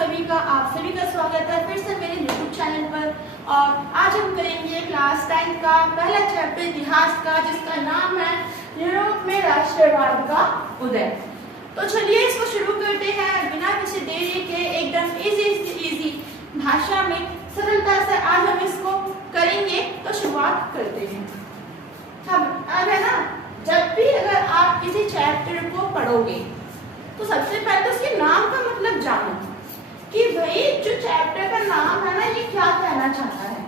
आप सभी का स्वागत है फिर से मेरे YouTube चैनल पर। और आज हम करेंगे क्लास 10 का पहला चैप्टर इतिहास का, जिसका नाम है यूरोप में राष्ट्रवाद का उदय। तो चलिए इसको शुरू करते हैं बिना किसी देरी के, एकदम इजी भाषा में सरलता से आज हम इसको करेंगे। तो शुरुआत करते हैं। अब है ना, जब भी अगर आप किसी चैप्टर को पढ़ोगे तो सबसे पहले तो उसके नाम का मतलब जानो कि भाई जो चैप्टर का नाम है ना, ये क्या कहना चाहता है,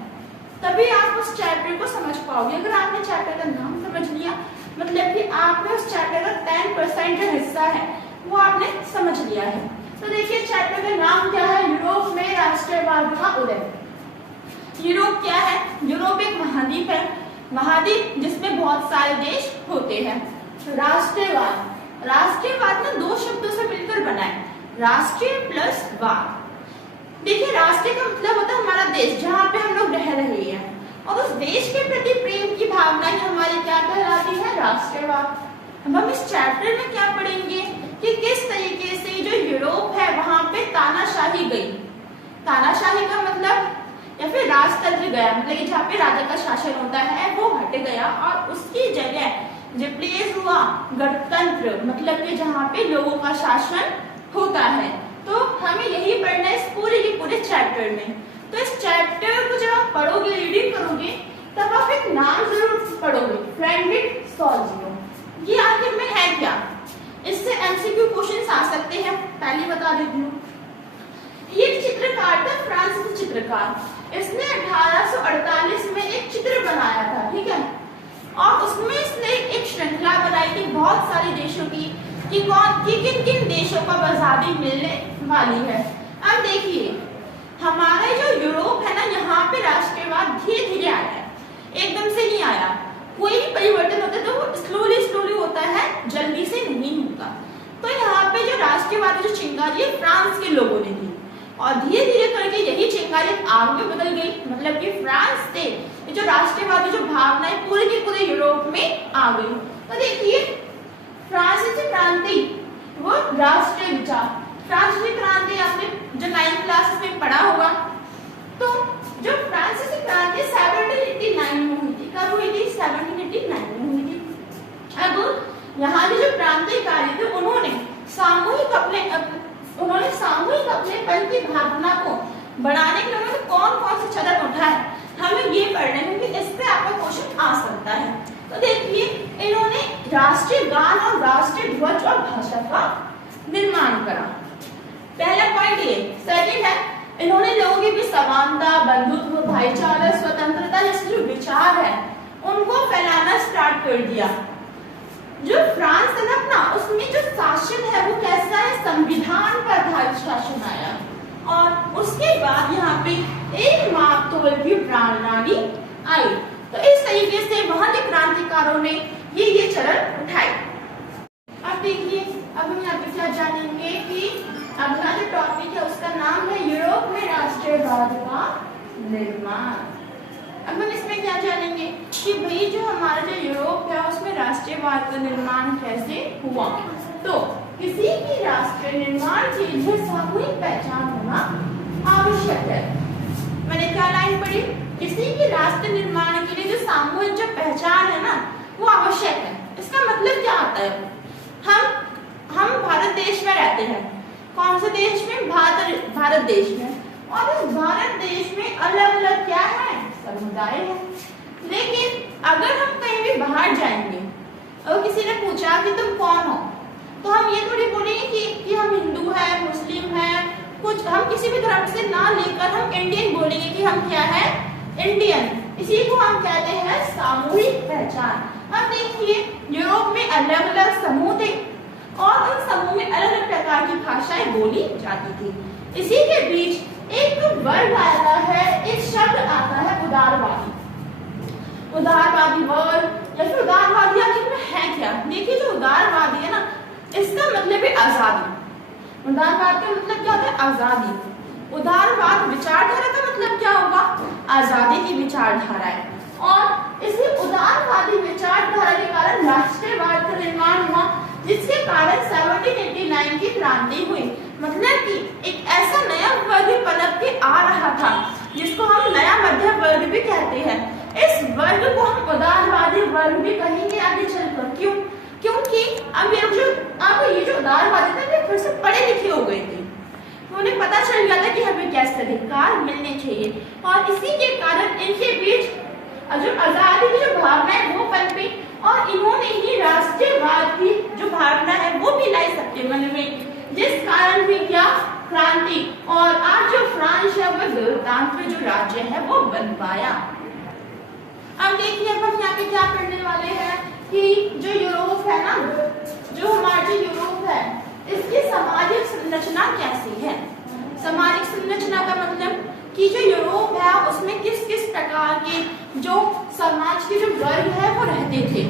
तभी आप उस चैप्टर को समझ पाओगे। अगर आपने चैप्टर का नाम समझ लिया, मतलब कि आपने उस चैप्टर का 10% जो हिस्सा है वो आपने समझ लिया है। तो देखिए चैप्टर का नाम क्या है, यूरोप में राष्ट्रवाद का उदय। यूरोप क्या है? यूरोप एक महाद्वीप है, महाद्वीप जिसमें बहुत सारे देश होते हैं। राष्ट्रवाद, राष्ट्रवाद ना दो शब्दों से मिलकर बना है, राष्ट्रीय प्लस वाद। देखिए राष्ट्रीय का मतलब होता है हमारा देश, जहाँ पे हम लोग रह रहे हैं, और उस देश के प्रति प्रेम की भावना ही हमारी क्या कहलाती है, राष्ट्रवाद। अब हम इस चैप्टर में क्या पढ़ेंगे कि किस तरीके से जो यूरोप है वहां पे तानाशाही गई। तानाशाही का मतलब या फिर राजतंत्र गया, मतलब कि जहाँ पे राजा का शासन होता है वो हट गया और उसकी जगह रिप्लेस हुआ गणतंत्र, मतलब कि जहाँ पे लोगों का शासन होता है। तो हमें यही पढ़ना है इस पूरे के पूरे चैप्टर में। तो इस चैप्टर को जब आप पढ़ोगे, रीडिंग करोगे, तब आप एक नाम जरूर पढ़ोगे, फ्रेडरिक सॉल्जियो। ये आखिर में है क्या? इससे एमसीक्यू क्वेश्चंस आ सकते हैं, पहले बता देती हूँ। ये चित्रकार था, फ्रांसीसी चित्रकार। इसने 1848 में एक चित्र बनाया था, ठीक है, और उसमें इसने एक श्रृंखला बनाई थी बहुत सारे देशों की कि किन किन देशों को आजादी मिलने वाली है। अब देखिए हमारा जो यूरोप है ना, यहाँ पे राष्ट्रवाद धीरे धीरे आया है, एकदम से नहीं आया। कोई भी परिवर्तन होता है तो वो स्लोली होता है, जल्दी से नहीं होता। तो यहाँ पे जो राष्ट्रवाद जो चिंगारी है फ्रांस के लोगों ने दी, और धीरे धीरे करके यही चिंगारी आग में बदल गई, मतलब कि फ्रांस से जो राष्ट्रवादी जो भावना है पूरे के पूरे यूरोप में आ गई। तो देखिए फ्रांसीसी क्रांति वो राष्ट्रीय विचार, फ्रांसीसी क्रांति आपने जो 9th क्लास में पढ़ा होगा। तो जो फ्रांसीसी क्रांति 1789 में हुई थी, कब हुई थी? 1789 में हुई थी। अब यहाँ के जो क्रांतिकारी थे उन्होंने सामूहिक अपनेपन की भावना को बढ़ाने के लिए उन्होंने कौन कौन से कदम उठाए, हमें ये पढ़ना है, क्योंकि इससे आपका क्वेश्चन आ सकता है। तो देखिए इन्होंने राष्ट्रीय गान और राष्ट्रीय ध्वज और भाषा का निर्माण करा, पहला पॉइंट ये। सेकंड है, इन्होंने लोगों के बीच समानता, बंधुत्व, भाईचारा, स्वतंत्रता जैसे जो विचार है उनको फैलाना स्टार्ट कर दिया। जो फ्रांस है ना अपना, उसमें जो शासन है वो कैसा है, संविधान पर आधारित शासन आया, और उसके बाद यहाँ पे एक मापतोल की प्रणाली आई। तो इस तरीके से वहां के क्रांतिकारों ने ये चरण उठाए। अब देखिए अब हम यहाँ पे क्या जानेंगे कि अगला जो टॉपिक है उसका नाम है यूरोप में राष्ट्रवाद का निर्माण। अब हम इसमें क्या जानेंगे कि भाई जो हमारा जो यूरोप है उसमें राष्ट्रवाद का निर्माण कैसे हुआ। तो किसी भी राष्ट्र निर्माण के लिए सामूहिक पहचान होना आवश्यक है। मैंने क्या लाइन पढ़ी? किसी भी राष्ट्र निर्माण के लिए जो सामूहिक जो पहचान है ना वो आवश्यक है। इसका मतलब क्या आता है? हम भारत देश में रहते हैं। कौन से देश में? भारत देश में। और इस भारत देश में अलग अलग क्या है, समुदाय है। लेकिन अगर हम कहीं भी बाहर जाएंगे और किसी ने पूछा कि तुम कौन हो, तो हम ये थोड़ी बोलेंगे कि हम हिंदू है, मुस्लिम है, कुछ हम किसी भी धर्म से ना लेकर हम इंडियन बोलेंगे कि हम क्या है, इंडियन। इसी को हम कहते हैं सामूहिक पहचान। अब देखिए यूरोप में अलग अलग समूह थे और उन समूह में अलग अलग प्रकार की भाषाएं बोली जाती थी। इसी के बीच एक वर्ग आता है, एक शब्द आता है उदारवादी। उदारवादी वर्ग या फिर उदारवादी आखिर में है क्या? देखिए जो उदारवादी है ना, इसका मतलब है आजादी। उदारवाद का मतलब क्या होता है? आजादी। उदारवाद विचारधारा का मतलब क्या होगा? आजादी की विचारधारा है। और इसी उदारवादी विचारधारा के कारण राष्ट्रवाद का निर्माण हुआ, जिसके कारण 1789 की क्रांति हुई। मतलब कि एक ऐसा नया हो गए थे। उन्हें पता चल गया था कि हमें गैस अधिकार मिलने चाहिए और इसी के कारण इनके बीच जो आजादी की जो भावना है वो पनपी और इन्होंने ही राष्ट्रवाद की जो भावना है वो भी लाई सबके मन में, जिस कारण भी क्या क्रांति और आज जो फ्रांस है वो गणतंत्र जो राज्य है वो बन पाया। अब देखिए अब हम यहाँ पे क्या पढ़ने वाले हैं कि जो यूरोप है ना, जो हमारा जो यूरोप है इसकी सामाजिक संरचना कैसी है। सामाजिक संरचना का मतलब कि जो यूरोप है उसमें किस किस प्रकार के जो समाज के जो वर्ग है वो रहते थे।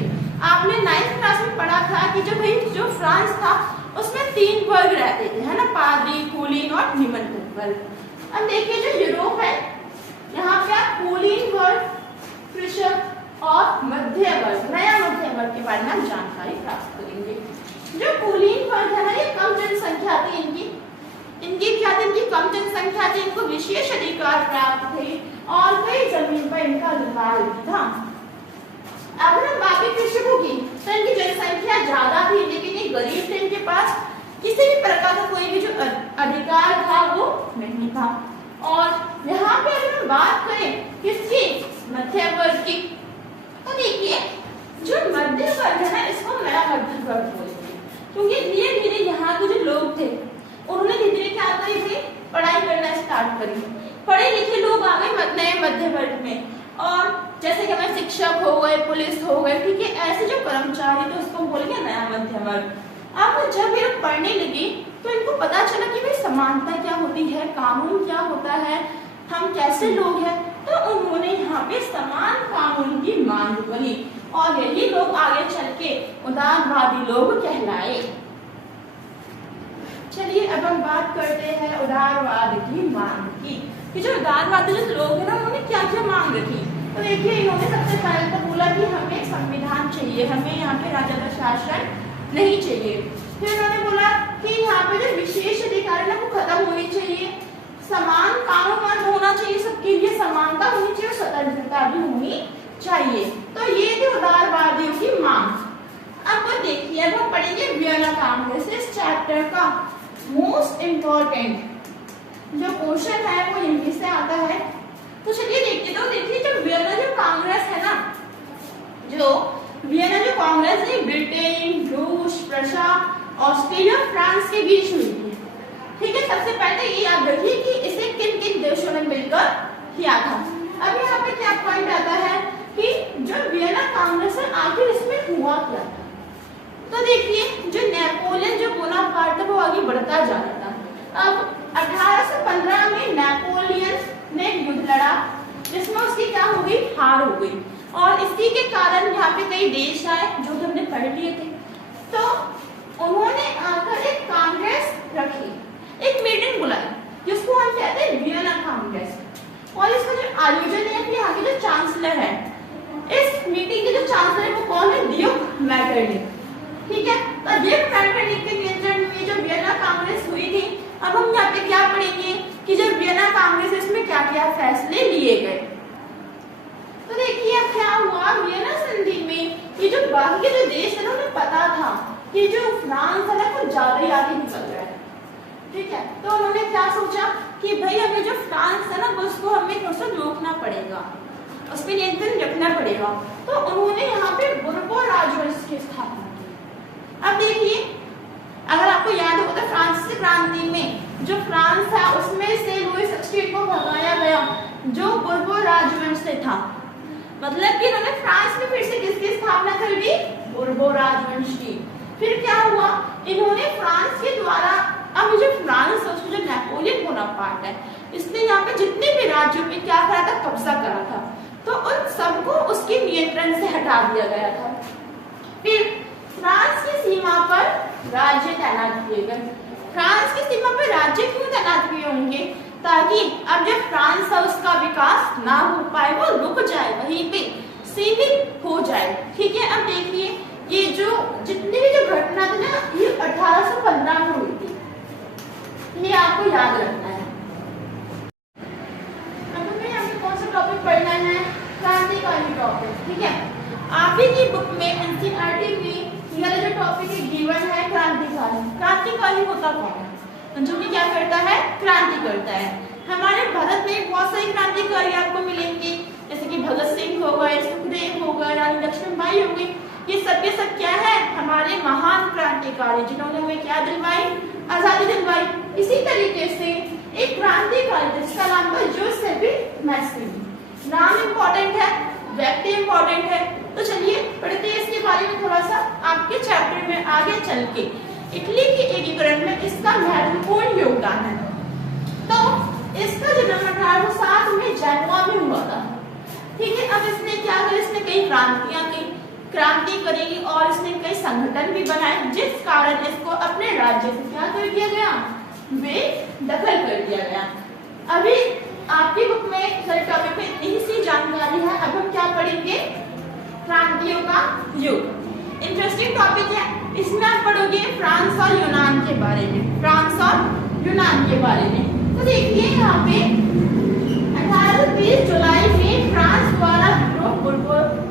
आपने 9th क्लास में पढ़ा था कि जो भाई जो फ्रांस था उसमें 3 वर्ग रहते थे, है ना, पादरी, कुलीन और निम्नलिखित वर्ग। अब देखिए जो यूरोप है यहाँ पे आप कुलीन वर्ग, कृषक और मध्य वर्ग, नया मध्य वर्ग के बारे में हम जानकारी प्राप्त करेंगे। जो कुलीन वर्ग है ना ये कम जनसंख्या थी, इनकी क्या थी, इनकी कम जनसंख्या थी, इनको विशेष अधिकार प्राप्त थे और कई जमीन पर इनका अधिकार था। अगर हम बात करें कृषकों की तो इनकी जनसंख्या ज्यादा थी लेकिन ये गरीब थे, इनके पास किसी भी प्रकार का कोई भी जो अधिकार था वो नहीं था। और यहाँ पे अगर हम बात करें किसकी, मध्य वर्ग की, तो देखिए जो मध्य वर्ग है ना इसको नया मध्य वर्ग बोलते हैं क्योंकि धीरे धीरे यहाँ के जो लोग थे उन्होंने धीरे धीरे क्या करी थे, पढ़ाई करना स्टार्ट करी, पढ़े लिखे लोग आ गए नए मध्य वर्ग में। और जैसे कि हमें शिक्षक हो गए, पुलिस हो गए, ठीक है, ऐसे जो कर्मचारी थे उसको बोलेंगे नया मध्य वर्ग। अब जब ये पढ़ने लगे तो इनको पता चला कि भाई समानता क्या होती है, कानून क्या होता है, हम कैसे लोग हैं, तो उन्होंने यहाँ पे समान कानून की मांग करी और यही लोग आगे चल के उदारवादी लोग कहलाए। चलिए अब हम बात करते हैं उदारवाद की मांग की कि जो उदारवादी जो लोग हैं ना उन्होंने क्या क्या मांग रखी। तो देखिए इन्होंने सबसे पहले तो बोला कि हमें संविधान चाहिए, हमें यहाँ पे राजा का शासन नहीं चाहिए। फिर उन्होंने बोला कि यहाँ पे जो विशेष अधिकार है ना वो खत्म होनी चाहिए, समान कानून होना चाहिए, सबके लिए समानता होनी चाहिए, स्वतंत्रता भी होनी चाहिए। तो ये थी उदारवादियों की मांग। अब देखिए अब हम पढ़ेंगे वियना कांग्रेस, इस चैप्टर का मोस्ट इम्पोर्टेंट जो क्वेश्चन है वो यहीं से आता है। तो चलिए देखते, तो देखिए जो वियना जो कांग्रेस है ना, जो वियना जो कांग्रेस है ब्रिटेन, रूस, प्रशा, ऑस्ट्रेलिया, फ्रांस के बीच हुई थी, ठीक है। सबसे पहले ये याद रखिए कि इसे किन किन देशों ने मिलकर किया था। अब यहाँ पे क्या पॉइंट आता है कि जो वियना कांग्रेस है आखिर इसमें हुआ क्या था। तो देखिए जो नेपोलियन जो बोनापार्ट था वो आगे बढ़ता जा रहा था। अब 1815 में नेपोलियन ने युद्ध लड़ा जिसमें उसकी क्या हो गई, हार हो गई और इसी के कारण यहाँ पे कई देश आए जो कि हमने पढ़ लिए थे। तो उन्होंने आकर एक कांग्रेस रखी, एक मीटिंग बुलाई जिसको हम कहते हैं वियना कांग्रेस। और इसका जो आयोजन है कि यहाँ के जो चांसलर है, इस मीटिंग के जो चांसलर है वो कौन है, ड्यूक मेटरनिख, ठीक है। तो ड्यूक मेटरनिख के नियंत्रण में जो वियना कांग्रेस हुई थी। अब हम यहाँ पे क्या पढ़ेंगे कि जब वियना कांग्रेस इसमें क्या क्या फैसले लिए गए। तो देखिए क्या हुआ, वियना संधि में ये जो बाकी के जो देश है ना उन्हें पता था कि जो फ्रांस है ना वो ज्यादा ही आगे निकल रहा है, ठीक है। तो उन्होंने क्या सोचा कि भाई हमें जो फ्रांस है ना उसको हमें थोड़ा सा रोकना पड़ेगा, उस पर नियंत्रण रखना पड़ेगा। तो उन्होंने यहाँ पे बुर्बो राजवंश की स्थापना की। अब देखिए अगर आपको याद हो तो फ्रांसीसी क्रांति में जो फ्रांस था उसमें से लुई 16 को भगाया गया जो बुर्बो राजवंश से था। मतलब कि उन्होंने फ्रांस में फिर से किसकी स्थापना कर दी, बुर्बो राजवंश की। फिर क्या हुआ, इन्होंने फ्रांस के द्वारा, अब जो फ्रांस है उसमें जो नेपोलियन बोनापार्ट है इसने यहाँ पे जितने भी राज्यों पे क्या करा था, कब्जा करा था, तो उन सबको उसके नियंत्रण से हटा दिया गया था। फिर फ्रांस की सीमा पर राज्य तैनात किए गए। फ्रांस की सीमा पर राज्य क्यों तैनात किए होंगे, ताकि अब जब फ्रांस है उसका विकास ना हो पाए, वो रुक जाए, वहीं पे सीमित हो जाए, ठीक है। अब देखिए ये जो जितनी भी जो घटना थी ना ये 1815 में हुई थी, ये आपको याद रखना है। अब हमें यहाँ पे कौन सा टॉपिक पढ़ना है, क्रांतिकारी टॉपिक, ठीक है। आप ही की बुक में एनसीईआरटी में ये जो टॉपिक गिवन है क्रांतिकारी। क्रांतिकारी होता कौन है, जो करता है, क्रांति करता है। हमारे भारत में बहुत सारे क्रांतिकारी आपको मिलेंगे, जैसे कि भगत सिंह हो गए, सुखदेव हो गए, रानी लक्ष्मीबाई हो गई। ये सब क्या है, हमारे महान क्रांतिकारी जिन्होंने हमें क्या दिलवाई, आजादी दिलवाई। इसी तरीके से एक क्रांतिकारी जिसका नाम था जोसेफ मैस्किनी। नाम इम्पोर्टेंट है, व्यक्ति इम्पोर्टेंट है। तो चलिए पढ़ते हैं इसके बारे में थोड़ा सा आपके चैप्टर में आगे चल के। इटली के एकीकरण में इसका महत्वपूर्ण योगदान है। तो इसका जन्म 1807 में जेनवा में हुआ था। ठीक है, अब इसने क्या किया, इसने कई क्रांति करी और इसने कई संगठन भी बनाए, जिस कारण इसको अपने राज्य से क्या कर दिया गया, बेदखल कर दिया गया। अभी आपकी बुक में सर टॉपिक में इतनी ही सी जानकारी है। अब हम क्या पढ़ेंगे, क्रांतियों का युग। इंटरेस्टिंग टॉपिक है। इसमें आप पढ़ोगे फ्रांस और यूनान के बारे में, फ्रांस और यूनान के बारे में। तो देखिए यहाँ पे 1830 जुलाई में फ्रांस द्वारा विद्रोह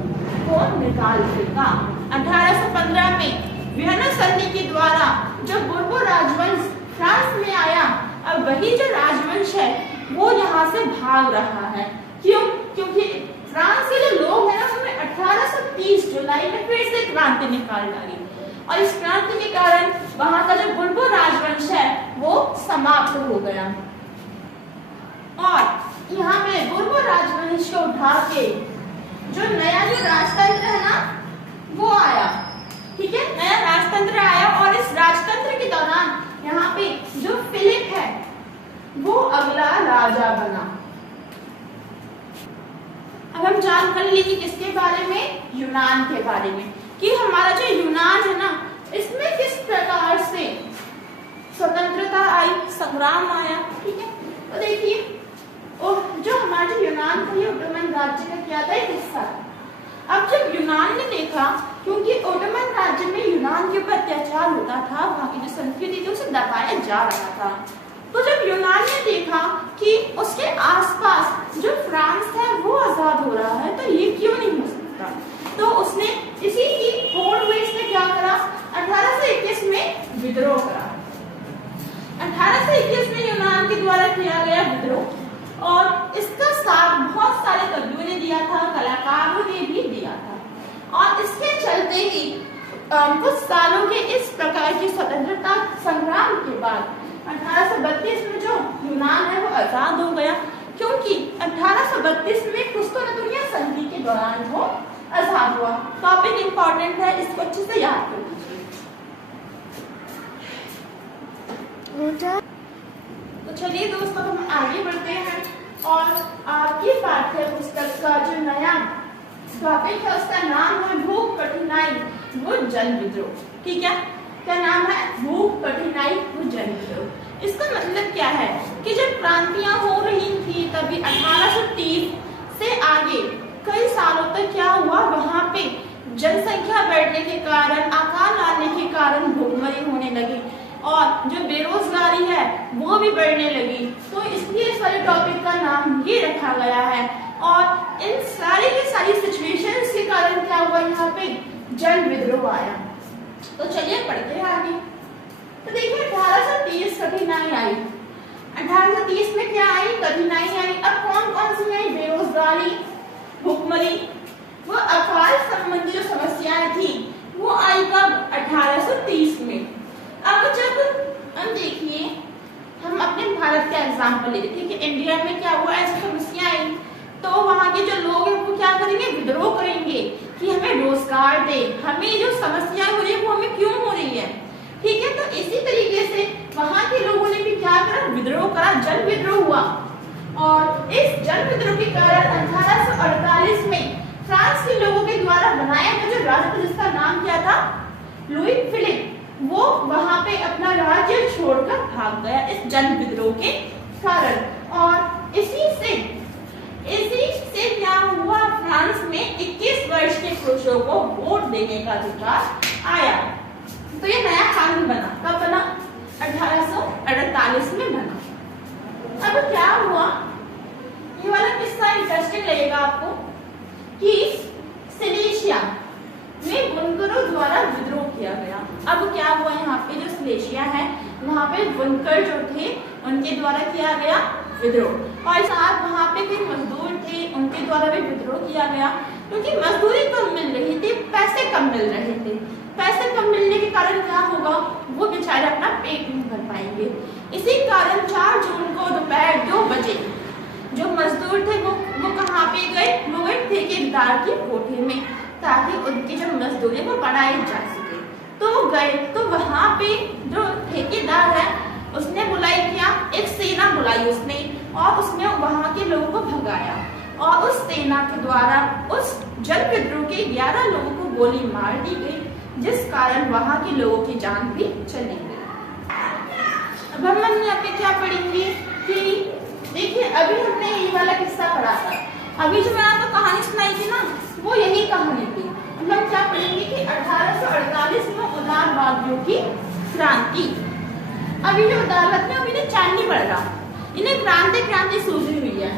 को निकाल देगा। 1815 में वियना संधि के द्वारा जो बुर्बो राजवंश फ्रांस में आया, अब वही जो राजवंश है वो यहाँ से भाग रहा है। क्यों? क्योंकि फ्रांस के जो लोग हैं ना, उन्होंने 1830 जुलाई में फिर से क्रांति निकाल डाली और इस क्रांति के कारण वहां का जो बुर्बो राजवंश है वो समाप्त हो गया। और यहाँ पे बुर्बो राजवंश को उठा के जो नया जो राजतंत्र है ना वो आया। ठीक है, नया राजतंत्र आया और इस राजतंत्र के दौरान यहाँ पे जो फिलिप है वो अगला राजा बना। अब हम जान कर लीजिए किसके बारे में, यूनान के बारे में, कि हमारा जो यूनान है ना, इसमें किस प्रकार से स्वतंत्रता आई, संग्राम आया। ठीक है, तो देखिए जो हमारा यूनान था ये ओटोमन राज्य का क्या था, एक हिस्सा। अब जब यूनान ने देखा, क्योंकि ओटोमन राज्य में यूनान के ऊपर अत्याचार होता था, वहां की जो संस्कृति थी उसे दबाया जा रहा था, तो जब यूनान ने देखा कि उसके आसपास जो फ्रांस है वो आजाद हो रहा है, तो ये क्यों नहीं हो सकता, तो उसने इसी की होड़ में इसने क्या करा, 1821 में विद्रोह करा। 1821 में यूनान के द्वारा किया गया विद्रोह और इसका साथ बहुत सारे कवियों ने दिया था, कलाकारों ने भी दिया था। और इसके चलते ही कुछ सालों के इस प्रकार की स्वतंत्रता संग्राम के बाद 1832 में जो यूनान है वो आजाद हो गया, क्योंकि 1832 में कुस्तुनतुनिया संधि के दौरान वो आजाद हुआ। टॉपिक इंपॉर्टेंट है, इसको अच्छे से याद कर लीजिए। तो चलिए दोस्तों हम आगे बढ़ते हैं और आपकी पाठ्य पुस्तक का जो नया टॉपिक है उसका नाम है भूख कठिनाई वो जन विद्रोह। ठीक है, क्या नाम है, भूख कठिनाई वो जन विद्रोह। इसका मतलब क्या है कि जब क्रांतियां हो रही थी तभी 1830 से आगे कई सालों तक क्या हुआ, वहां पे जनसंख्या बढ़ने के कारण, अकाल आने के कारण भूखमरी होने लगी और जो बेरोजगारी है वो भी बढ़ने लगी। तो इसलिए इस वाले टॉपिक का नाम ये रखा गया है। और इन सारी की सारी सिचुएशंस के कारण क्या हुआ, यहाँ पे जन विद्रोह आया। तो चलिए पढ़ते हैं आगे। तो देखिए 1830 कठिनाई आई। 1830 में क्या आई, कठिनाई आई। अब कौन कौन सी आई, बेरोजगारी, भूखमरी, वो अकाल संबंधी जो समस्याएं थी वो आई कब, 1830 में। अब जब हम देखिए, हम अपने भारत का एग्जाम्पल लेते, ठीक है, इंडिया में क्या हुआ, ऐसी समस्या आई तो वहाँ के जो लोग हैं वो क्या करेंगे, विद्रोह करेंगे कि हमें रोजगार दे, हमें जो समस्या हो रही है वो हमें क्यों हो रही है। ठीक है, तो इसी तरीके से वहाँ के लोगों ने भी क्या करा, विद्रोह करा, जन विद्रोह हुआ। और इस जन विद्रोह के कारण 1848 में फ्रांस के लोगों के द्वारा बनाया गया जो राजा था, जिसका नाम क्या था, लुई फिलिप, वो वहां पे अपना राज्य छोड़कर भाग गया इस जन विद्रोह के कारण। और इसी से क्या हुआ, फ्रांस में 21 वर्ष के पुरुषों को वोट देने का अधिकार आया। तो ये नया कानून बना, कब बना, 1848 में बना। अब क्या हुआ, ये वाला किस्सा इंटरेस्टिंग लगेगा आपको कि सिलेशिया में बुनकरों द्वारा विद्रोह किया गया। अब क्या हुआ, यहाँ पे जो सिलेशिया है वहां पे बुनकर जो थे उनके द्वारा किया गया विद्रोह। और साथ वहाँ पे कई मजदूर थे, उनके द्वारा भी विद्रोह किया गया, क्योंकि मजदूरी कम मिल रही थी, पैसे कम मिल रहे थे। पैसे कम मिलने के कारण क्या होगा, वो बेचारे अपना पेट नहीं भर पाएंगे। इसी कारण 4 जून को दोपहर 2 बजे जो मजदूर थे वो कहाँ पे गए, वो गए ठेकेदार की कोठी में, ताकि उनकी जो मजदूरी वो बढ़ाई जा सके। तो वो गए, तो वहाँ पे जो ठेकेदार है उसने बुलाई क्या, एक सेना बुलाई उसने, और उसने वहाँ के लोगों को भगाया, और उस सेना के द्वारा उस जल विद्रोह के 11 लोगों को गोली मार दी गई, जिस कारण वहाँ के लोगों की जान भी चली गई। अब हम यहाँ पे क्या पढ़ेंगे कि देखिए, अभी हमने ये वाला किस्सा पढ़ा था, अभी जो मैंने आपको कहानी सुनाई थी ना, वो यही कहानी थी। अब हम क्या पढ़ेंगे कि 1848 में उदारवादियों की क्रांति। अभी जो उदारवादी अभी ने चांदी बढ़ रहा, इन्हें क्रांति सूझी हुई है।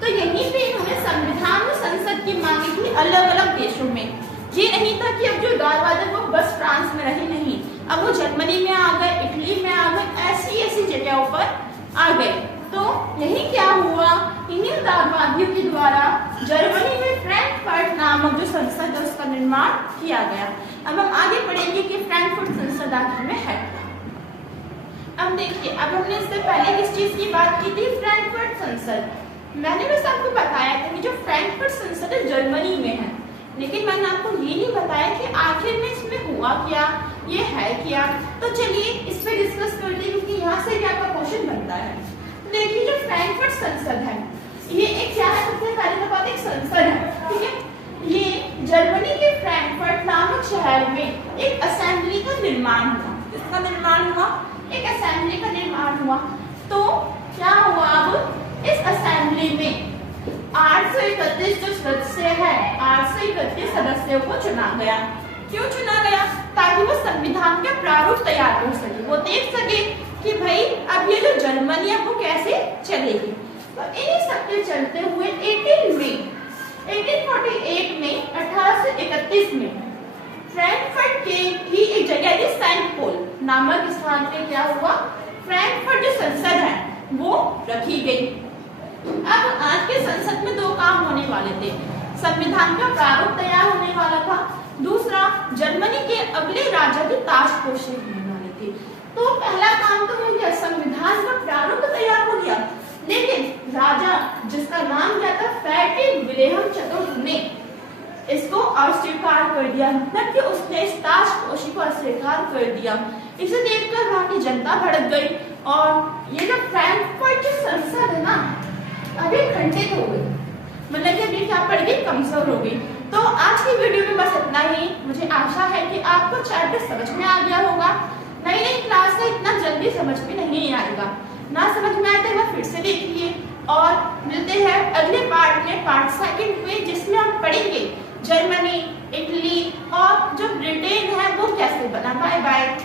तो यहीं पे इन्होंने संविधान और संसद की मांगी थी अलग अलग देशों में। ये नहीं था कि अब जो उदारवादी वो बस फ्रांस में रहे, नहीं, अब वो जर्मनी में आ गए, इटली में आ गए, ऐसी जगहों पर आ गए। तो यही क्या हुआ, इन्हीं उदारवादियों के द्वारा जर्मनी में फ्रैंकफर्ट नामक जो संसद है उसका निर्माण किया गया। अब हम आगे पढ़ेंगे कि फ्रैंकफर्ट संसद आखिर में है। अब देखिए, अब हमने इससे पहले किस चीज की बात की थी, फ्रैंकफर्ट संसद। मैंने बस आपको बताया था कि जो फ्रैंकफर्ट संसद है जर्मनी में है, लेकिन मैंने आपको ये नहीं बताया कि आखिर में इसमें हुआ क्या, ये है क्या। तो चलिए इस पे डिस्कस करते हैं, क्योंकि यहाँ से भी आपका क्वेश्चन बनता है। तो देखिए, जो फ्रैंकफर्ट संसद है, ये एक क्या है, सबसे पहले तो बात एक संसद है, ठीक है। ये जर्मनी के फ्रैंकफर्ट नामक शहर में एक असेंबली का निर्माण हुआ। किसका निर्माण हुआ, एक असेंबली का निर्माण हुआ। तो क्या हुआ, अब इस असेंबली में 831 जो सदस्य है, 831 सदस्यों को चुना गया। क्यों चुना गया, ताकि वो संविधान का प्रारूप तैयार कर सके, वो देख सके कि भाई अब ये जो जर्मनी है वो कैसे चलेगी। तो इन्हीं सबके चलते हुए 1831 में फ्रैंकफर्ट के ही एक जगह थी सेंट पोल नामक स्थान पे क्या हुआ, फ्रैंकफर्ट जो संसद है वो रखी गई। अब आज के संसद में 2 काम होने वाले थे, संविधान का प्रारूप तैयार होने वाला था, दूसरा जर्मनी के अगले राजा की ताजपोशी होने वाली थी। तो पहला काम तो हो गया, संविधान का प्रारूप तैयार हो गया, लेकिन राजा जिसका नाम क्या था, फ्रेडरिक विल्हेम चतुर्थ ने इसको अस्वीकार कर दिया, मतलब कि उसने इस ताजपोशी को अस्वीकार कर दिया। इसे देखकर वहां की जनता भड़क गई, और ये जो फ्रैंकफर्ट की संसद है ना, अभी खंडित हो गई, मतलब कि अभी क्या पड़ गई, कमजोर हो गई। तो आज की वीडियो में बस इतना ही। मुझे आशा है कि आपको चैप्टर समझ में आ गया होगा। नई क्लास से इतना जल्दी समझ में नहीं आएगा, ना समझ में आए तो वह फिर से देखिए, और मिलते हैं अगले पार्ट में, पार्ट 2 में, जिसमें हम पढ़ेंगे जर्मनी, इटली और जो ब्रिटेन है वो कैसे बना। Bye bye.